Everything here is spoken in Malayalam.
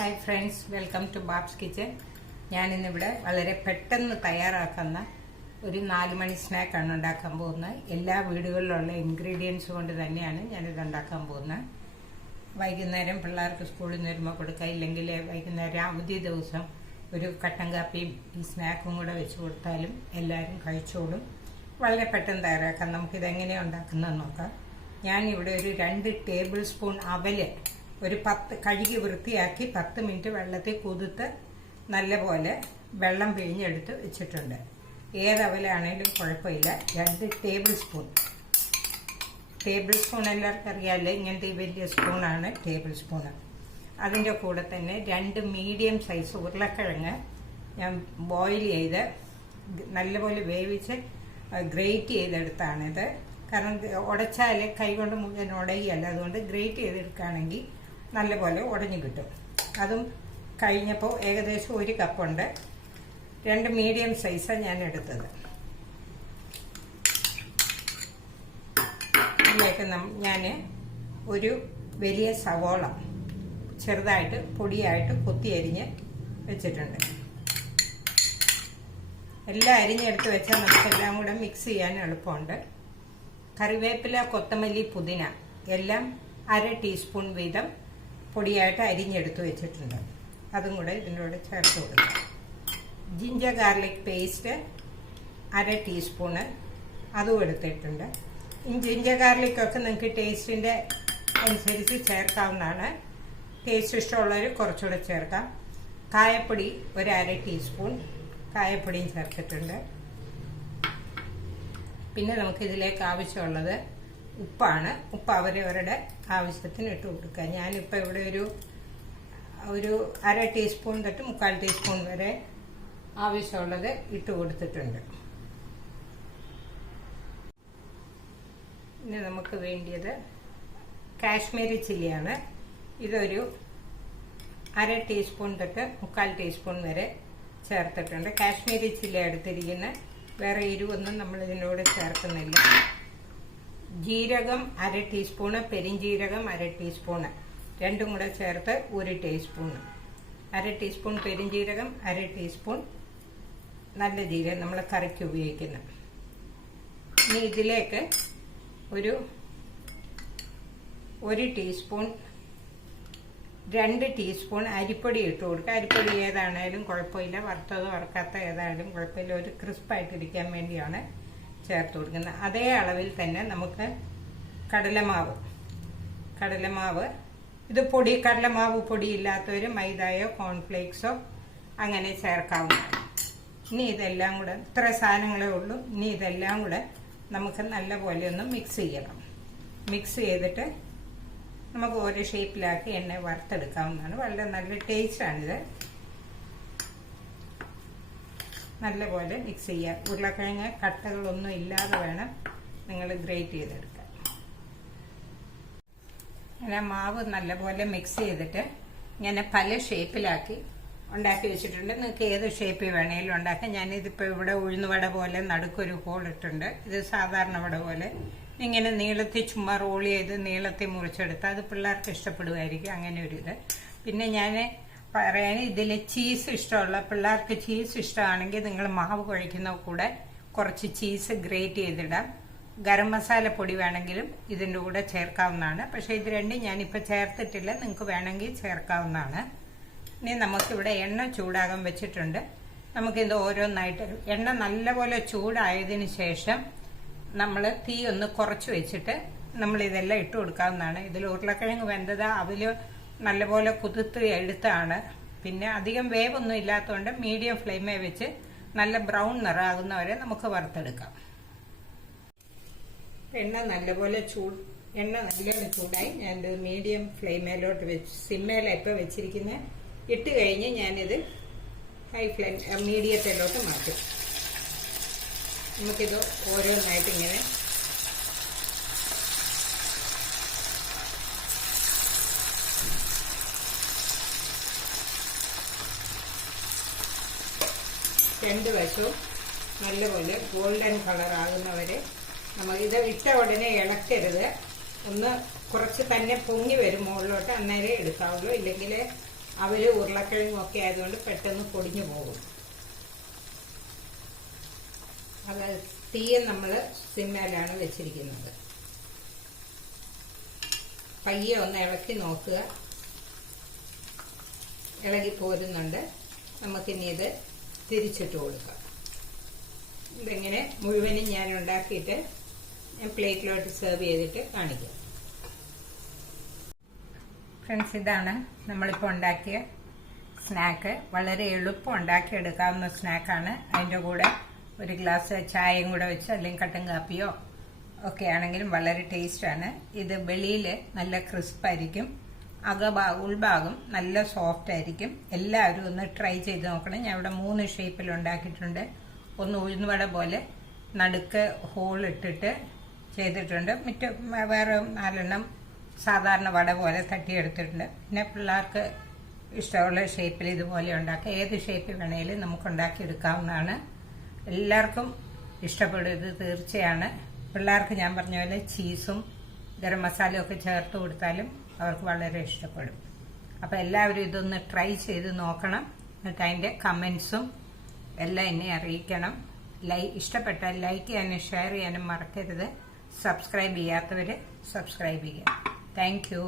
Hi friends, welcome to Babs kitchen. ഞാനിന്നിവിടെ വളരെ പെട്ടെന്ന് തയ്യാറാക്കുന്ന ഒരു 4 മണി സ്നാക്കാണ് ഉണ്ടാക്കാൻ പോകുന്നത്. എല്ലാ വീടുകളിലുള്ള ഇൻഗ്രീഡിയൻസ് കൊണ്ട് തന്നെയാണ് ഞാനിത് ഉണ്ടാക്കാൻ പോകുന്നത്. വൈകുന്നേരം പിള്ളേർക്ക് സ്കൂളിൽ നിന്ന് വരുമ്പോൾ കൊടുക്കുക, ഇല്ലെങ്കിൽ വൈകുന്നേരം അവധി ദിവസം ഒരു കട്ടൻ കാപ്പിയും ഈ സ്നാക്കും കൂടെ വെച്ച് കൊടുത്താലും എല്ലാവരും കഴിച്ചോളും. വളരെ പെട്ടെന്ന് തയ്യാറാക്കാം. നമുക്കിതെങ്ങനെയാണ് ഉണ്ടാക്കുന്നതെന്ന് നോക്കാം. ഞാനിവിടെ ഒരു 2 ടേബിൾ സ്പൂൺ അവല് ഒരു 10 കഴുകി വൃത്തിയാക്കി 10 മിനിറ്റ് വെള്ളത്തിൽ കുതിർത്ത് നല്ലപോലെ വെള്ളം പിഴിഞ്ഞെടുത്ത് വെച്ചിട്ടുണ്ട്. ഏതവലാണേലും കുഴപ്പമില്ല. 2 ടേബിൾ സ്പൂൺ എല്ലാവർക്കും അറിയാമല്ലോ, ഇങ്ങനത്തെ ഈ വലിയ സ്പൂണാണ് ടേബിൾ സ്പൂണ്. അതിൻ്റെ കൂടെ തന്നെ 2 മീഡിയം സൈസ് ഉരുളക്കിഴങ്ങ് ഞാൻ ബോയിൽ ചെയ്ത് നല്ലപോലെ വേവിച്ച് ഗ്രേറ്റ് ചെയ്തെടുത്താണിത്. കാരണം ഉടച്ചാൽ കൈകൊണ്ട് മുഴുവൻ ഉടയുകയല്ല, അതുകൊണ്ട് ഗ്രേറ്റ് ചെയ്തെടുക്കുകയാണെങ്കിൽ നല്ലപോലെ ഉടഞ്ഞു കിട്ടും. അതും കഴിഞ്ഞപ്പോൾ ഏകദേശം 1 കപ്പുണ്ട്. 2 മീഡിയം സൈസാണ് ഞാൻ എടുത്തത്. ഇതിലേക്ക് ഞാൻ ഒരു വലിയ സവോള ചെറുതായിട്ട് പൊടിയായിട്ട് കൊത്തിയരിഞ്ഞ് വെച്ചിട്ടുണ്ട്. എല്ലാം അരിഞ്ഞെടുത്ത് വെച്ചാൽ നമുക്കെല്ലാം കൂടെ മിക്സ് ചെയ്യാൻ എളുപ്പമുണ്ട്. കറിവേപ്പില, കൊത്തമല്ലി, പുതിന എല്ലാം 1/2 ടീസ്പൂൺ വീതം പൊടിയായിട്ട് അരിഞ്ഞെടുത്ത് വെച്ചിട്ടുണ്ട്. അതും കൂടെ ഇതിൻ്റെ കൂടെ ചേർത്ത് കൊടുക്കാം. ജിഞ്ചർ ഗാർലിക് പേസ്റ്റ് 1/2 ടീസ്പൂണ് അതും എടുത്തിട്ടുണ്ട്. ഈ ജിഞ്ചർ ഗാർലിക്കൊക്കെ നിങ്ങൾക്ക് ടേസ്റ്റിൻ്റെ അനുസരിച്ച് ചേർക്കാവുന്നതാണ്. ടേസ്റ്റ് ഇഷ്ടമുള്ളവർ കുറച്ചുകൂടെ ചേർക്കാം. കായപ്പൊടി ഒരു 1/2 ടീസ്പൂൺ കായപ്പൊടിയും ചേർത്തിട്ടുണ്ട്. പിന്നെ നമുക്കിതിലേക്ക് ആവശ്യമുള്ളത് ഉപ്പാണ്. ഉപ്പ് അവരവരുടെ ആവശ്യത്തിന് ഇട്ട് കൊടുക്കുക. ഞാനിപ്പോൾ ഇവിടെ ഒരു 1/2 ടീസ്പൂൺ തൊട്ട് 3/4 ടീസ്പൂൺ വരെ ആവശ്യമുള്ളത് ഇട്ട് കൊടുത്തിട്ടുണ്ട്. ഇനി നമുക്ക് വേണ്ടിയത് കാശ്മീരി ചില്ലിയാണ്. ഇതൊരു 1/2 ടീസ്പൂൺ തൊട്ട് 3/4 ടീസ്പൂൺ വരെ ചേർത്തിട്ടുണ്ട്. കാശ്മീരി ചില്ലി എടുത്തിരിക്കുന്ന, വേറെ എരിവൊന്നും നമ്മൾ ഇതിനോട് ചേർക്കുന്നില്ല. ജീരകം 1/2 ടീസ്പൂണ്, പെരിഞ്ജീരകം 1/2 ടീസ്പൂണ്, രണ്ടും കൂടെ ചേർത്ത് 1 ടീസ്പൂണ്. 1/2 ടീസ്പൂൺ പെരിഞ്ജീരകം, 1/2 ടീസ്പൂൺ നല്ല ജീരകം നമ്മൾ കറിക്ക് ഉപയോഗിക്കുന്ന. ഇനി ഇതിലേക്ക് ഒരു 1 ടീസ്പൂൺ 2 ടീസ്പൂൺ അരിപ്പൊടി ഇട്ട് കൊടുക്കുക. അരിപ്പൊടി ഏതാണേലും കുഴപ്പമില്ല, വറുത്തതോ വറുക്കാത്ത ഏതായാലും കുഴപ്പമില്ല. ഒരു ക്രിസ്പായിട്ടിരിക്കാൻ വേണ്ടിയാണ് ചേർത്ത് കൊടുക്കുന്നത്. അതേ അളവിൽ തന്നെ നമുക്ക് കടലമാവ് ഇത് പൊടി, കടലമാവ് പൊടി ഇല്ലാത്തവർ മൈദയോ കോൺഫ്ലേക്സോ അങ്ങനെ ചേർക്കാവുന്നതാണ്. ഇനി ഇതെല്ലാം കൂടെ, ഇത്ര സാധനങ്ങളേ ഉള്ളൂ. ഇനി ഇതെല്ലാം കൂടെ നമുക്ക് നല്ലപോലെ ഒന്ന് മിക്സ് ചെയ്യണം. മിക്സ് ചെയ്തിട്ട് നമുക്ക് ഓരോ ഷേപ്പിലാക്കി എണ്ണ വറുത്തെടുക്കാവുന്നതാണ്. വളരെ നല്ല ടേസ്റ്റാണിത്. നല്ലപോലെ മിക്സ് ചെയ്യുക. ഉരുളക്കിഴങ്ങ് കട്ടകളൊന്നും ഇല്ലാതെ വേണം നിങ്ങൾ ഗ്രേറ്റ് ചെയ്തെടുക്കാൻ. ഇങ്ങനെ മാവ് നല്ലപോലെ മിക്സ് ചെയ്തിട്ട് ഇങ്ങനെ പല ഷേപ്പിലാക്കി ഉണ്ടാക്കി വെച്ചിട്ടുണ്ട്. നിങ്ങൾക്ക് ഏത് ഷേപ്പിൽ വേണേലും ഉണ്ടാക്കാം. ഞാനിതിപ്പോൾ ഇവിടെ ഉഴുന്നുവട പോലെ നടുക്കൊരു ഹോൾ ഇട്ടുണ്ട്. ഇത് സാധാരണ വട പോലെ ഇങ്ങനെ നീളത്തിൽ ചുമ്മാ റോൾ ചെയ്ത് നീളത്തിൽ മുറിച്ചെടുത്താൽ അത് പിള്ളേർക്ക് ഇഷ്ടപ്പെടുമായിരിക്കും. അങ്ങനെ ഒരു ഇത്. പിന്നെ ഞാൻ പറയാൻ, ഇതിൽ ചീസ് ഇഷ്ടമുള്ള പിള്ളേർക്ക് ചീസ് ഇഷ്ടമാണെങ്കിൽ നിങ്ങൾ മാവ് കുഴയ്ക്കുന്ന കൂടെ കുറച്ച് ചീസ് ഗ്രേറ്റ് ചെയ്തിടാം. ഗരം മസാല പൊടി വേണമെങ്കിലും ഇതിൻ്റെ കൂടെ ചേർക്കാവുന്നതാണ്. പക്ഷേ ഇത് രണ്ടും ഞാനിപ്പോൾ ചേർത്തിട്ടില്ല, നിങ്ങൾക്ക് വേണമെങ്കിൽ ചേർക്കാവുന്നതാണ്. ഇനി നമുക്കിവിടെ എണ്ണ ചൂടാകാൻ വെച്ചിട്ടുണ്ട്. നമുക്കിത് ഓരോന്നായിട്ട്, എണ്ണ നല്ലപോലെ ചൂടായതിന് ശേഷം നമ്മൾ തീ ഒന്ന് കുറച്ച് വെച്ചിട്ട് നമ്മളിതെല്ലാം ഇട്ട് കൊടുക്കാവുന്നതാണ്. ഇതിൽ ഉരുളക്കിഴങ്ങ് വെന്തത് അവല് നല്ലപോലെ കുതിർത്ത് എടുത്താണ്. പിന്നെ അധികം വേവൊന്നും ഇല്ലാത്തതുകൊണ്ട് മീഡിയം ഫ്ലെയിമേ വെച്ച് നല്ല ബ്രൗൺ നിറാകുന്നവരെ നമുക്ക് വറുത്തെടുക്കാം. എണ്ണ നല്ലപോലെ ചൂടായി. ഞാനിത് മീഡിയം ഫ്ലെയിമേലോട്ട് വെച്ച്, സിമ്മേലാണ് ഇപ്പോൾ വെച്ചിരിക്കുന്നത്. ഇട്ട് കഴിഞ്ഞ് ഞാനിത് ഹൈ ഫ്ലെയിം മീഡിയത്തിലോട്ട് മാറ്റും. നമുക്കിത് ഓരോന്നായിട്ട് ഇങ്ങനെ രണ്ട് വശവും നല്ലപോലെ ഗോൾഡൻ കളർ ആകുന്നവരെ നമ്മൾ ഇത് ഇട്ട ഉടനെ ഇളക്കരുത്. ഒന്ന് കുറച്ച് തന്നെ പൊങ്ങി വരും മുകളിലോട്ട്, അന്നേരം എടുക്കാവുള്ളൂ. ഇല്ലെങ്കിൽ അവര് ഉരുളക്കിഴങ്ങും ഒക്കെ ആയതുകൊണ്ട് പെട്ടെന്ന് പൊടിഞ്ഞു പോകും. അത് തീയെ നമ്മൾ സിമ്മയിലാണ് വെച്ചിരിക്കുന്നത്. പയ്യെ ഒന്ന് ഇളക്കി നോക്കുക. ഇളകി പോരുന്നുണ്ട്. നമുക്കിനി ഇത് തിരിച്ചിട്ട് കൊടുക്കാം. ഇതിങ്ങനെ മുഴുവനും ഞാൻ ഉണ്ടാക്കിയിട്ട് ഞാൻ പ്ലേറ്റിലോട്ട് സെർവ് ചെയ്തിട്ട് കാണിക്കാം. ഫ്രണ്ട്സ്, ഇതാണ് നമ്മളിപ്പോൾ ഉണ്ടാക്കിയ സ്നാക്ക്. വളരെ എളുപ്പം ഉണ്ടാക്കിയെടുക്കാവുന്ന സ്നാക്കാണ്. അതിൻ്റെ കൂടെ ഒരു ഗ്ലാസ് ചായയും കൂടെ വെച്ച് അല്ലെങ്കിൽ കട്ടൻ കാപ്പിയോ ഒക്കെ ആണെങ്കിലും വളരെ ടേസ്റ്റാണ്. ഇത് വെളിയിൽ നല്ല ക്രിസ്പായിരിക്കും, ഉൾഭാഗം നല്ല സോഫ്റ്റ് ആയിരിക്കും. എല്ലാവരും ഒന്ന് ട്രൈ ചെയ്ത് നോക്കണം. ഞാൻ ഇവിടെ 3 ഷേപ്പിൽ ഉണ്ടാക്കിയിട്ടുണ്ട്. ഒന്ന് ഉഴുന്നുവട പോലെ നടുക്ക് ഹോൾ ഇട്ടിട്ട് ചെയ്തിട്ടുണ്ട്. വേറെ 4 സാധാരണ വട പോലെ തട്ടിയെടുത്തിട്ടുണ്ട്. പിന്നെ പിള്ളേർക്ക് ഇഷ്ടമുള്ള ഷേപ്പിൽ ഇതുപോലെ ഉണ്ടാക്കാം. ഏത് ഷേപ്പിൽ വേണേലും നമുക്ക് ഉണ്ടാക്കിയെടുക്കാവുന്നതാണ്. എല്ലാവർക്കും ഇഷ്ടപ്പെടും. ഇത് തീർച്ചയാണ്. പിള്ളേർക്ക് ഞാൻ പറഞ്ഞ പോലെ ചീസും ഗരം മസാലയും ഒക്കെ ചേർത്ത് കൊടുത്താലും അവർക്ക് വളരെ ഇഷ്ടപ്പെടും. അപ്പോൾ എല്ലാവരും ഇതൊന്ന് ട്രൈ ചെയ്ത് നോക്കണം. എന്നിട്ട് അതിൻ്റെ കമൻസും എല്ലാം എന്നെ അറിയിക്കണം. ഇഷ്ടപ്പെട്ടാൽ ലൈക്ക് ചെയ്യാനും ഷെയർ ചെയ്യാനും മറക്കരുത്. സബ്സ്ക്രൈബ് ചെയ്യാത്തവർ സബ്സ്ക്രൈബ് ചെയ്യുക. Thank you.